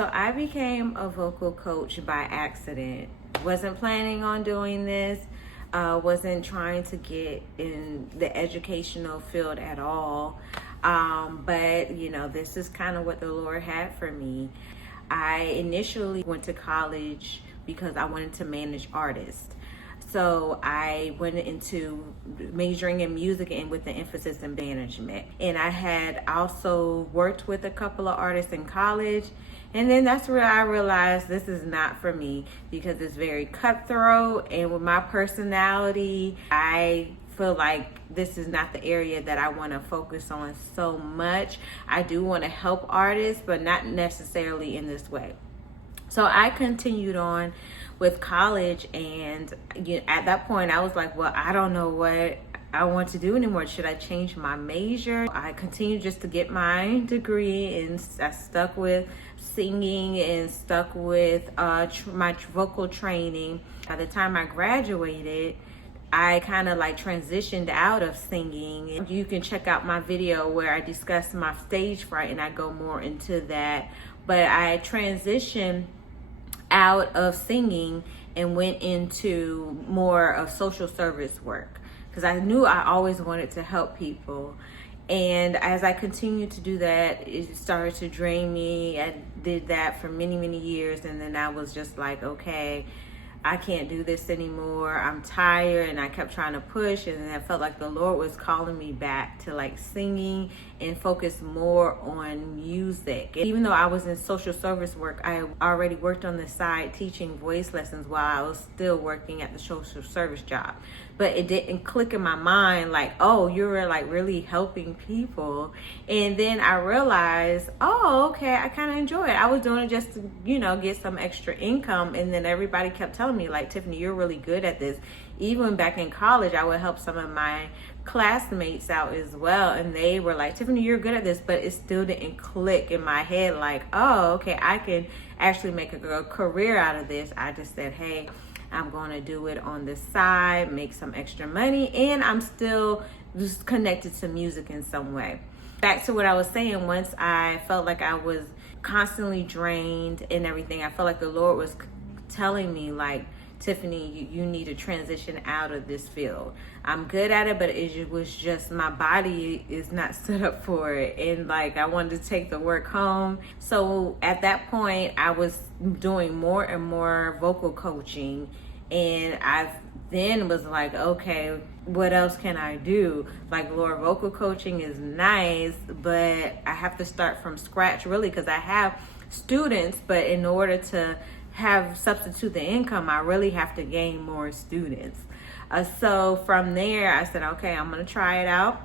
So I became a vocal coach by accident. Wasn't planning on doing this. Wasn't trying to get in the educational field at all. But this is kind of what the Lord had for me. I initially went to college because I wanted to manage artists. So I went into majoring in music and with the emphasis in management. And I had also worked with a couple of artists in college. And then that's where I realized this is not for me because it's very cutthroat. And with my personality, I feel like this is not the area that I want to focus on so much. I do want to help artists, but not necessarily in this way. So I continued on with college, and at that point I was like, well, I don't know what I want to do anymore. Should I change my major? I continued just to get my degree, and I stuck with singing and stuck with my vocal training. By the time I graduated, I kind of like transitioned out of singing. You can check out my video where I discuss my stage fright and I go more into that. But I transitioned out of singing and went into more of social service work because I knew I always wanted to help people. And as I continued to do that, it started to drain me. I did that for many, many years, and then I was just like, okay, I can't do this anymore. I'm tired, and I kept trying to push, and then I felt like the Lord was calling me back to like singing and focus more on music. And even though I was in social service work, I already worked on the side teaching voice lessons while I was still working at the social service job. But it didn't click in my mind like, oh, you're like really helping people. And then I realized, oh, okay, I kind of enjoy it. I was doing it just to, get some extra income. And then everybody kept telling me like, Tiffany, you're really good at this. Even back in college, I would help some of my classmates out as well. And they were like, Tiffany, you're good at this. But it still didn't click in my head like, oh, okay, I can actually make a career out of this. I just said, hey, I'm going to do it on the side, make some extra money, and I'm still just connected to music in some way. Back to what I was saying, once I felt like I was constantly drained and everything, I felt like the Lord was telling me like, Tiffany, you need to transition out of this field. I'm good at it, but it was just my body is not set up for it. And like I wanted to take the work home. So at that point, I was doing more and more vocal coaching. And I then was like, okay, what else can I do? Like, Lord, vocal coaching is nice, but I have to start from scratch really because I have students, but in order to substitute the income, I really have to gain more students. So from there, I said, okay, I'm going to try it out.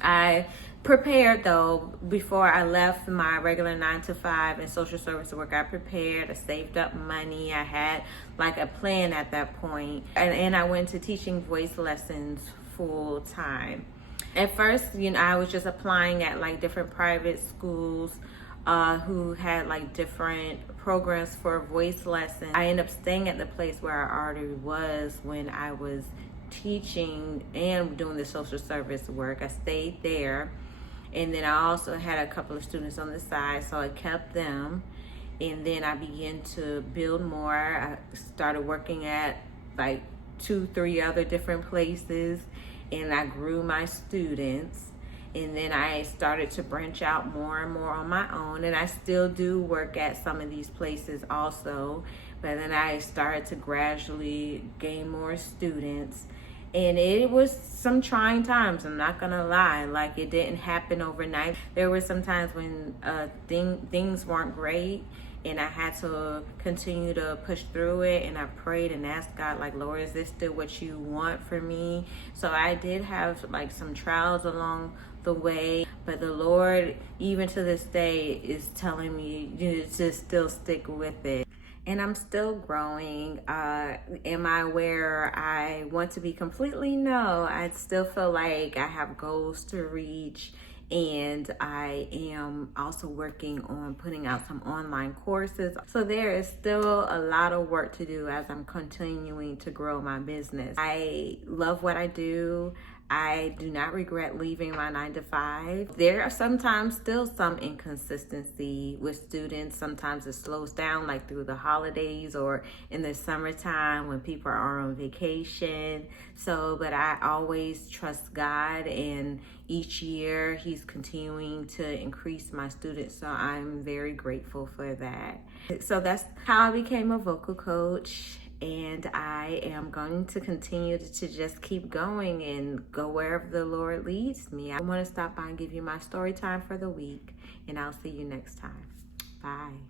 I prepared though, before I left my regular 9-to-5 and social service work, I prepared, I saved up money. I had like a plan at that point. And I went to teaching voice lessons full time. At first, I was just applying at like different private schools who had like different programs for voice lessons. I ended up staying at the place where I already was when I was teaching and doing the social service work. I stayed there, and then I also had a couple of students on the side, so I kept them. And then I began to build more. I started working at like 2-3 other different places, and I grew my students. And then I started to branch out more and more on my own. And I still do work at some of these places also. But then I started to gradually gain more students. And it was some trying times, I'm not gonna lie. Like, it didn't happen overnight. There were some times when things weren't great, and I had to continue to push through it. And I prayed and asked God, like, Lord, is this still what you want for me? So I did have like some trials along the way, but the Lord, even to this day, is telling me to still stick with it. And I'm still growing. Am I where I want to be completely? No, I still feel like I have goals to reach. And I am also working on putting out some online courses. So there is still a lot of work to do as I'm continuing to grow my business. I love what I do. I do not regret leaving my 9 to 5. There are sometimes still some inconsistency with students. Sometimes it slows down, like through the holidays or in the summertime when people are on vacation. But I always trust God, and each year He's continuing to increase my students. So I'm very grateful for that. So that's how I became a vocal coach. And I am going to continue to just keep going and go wherever the Lord leads me. I want to stop by and give you my story time for the week, and I'll see you next time. Bye.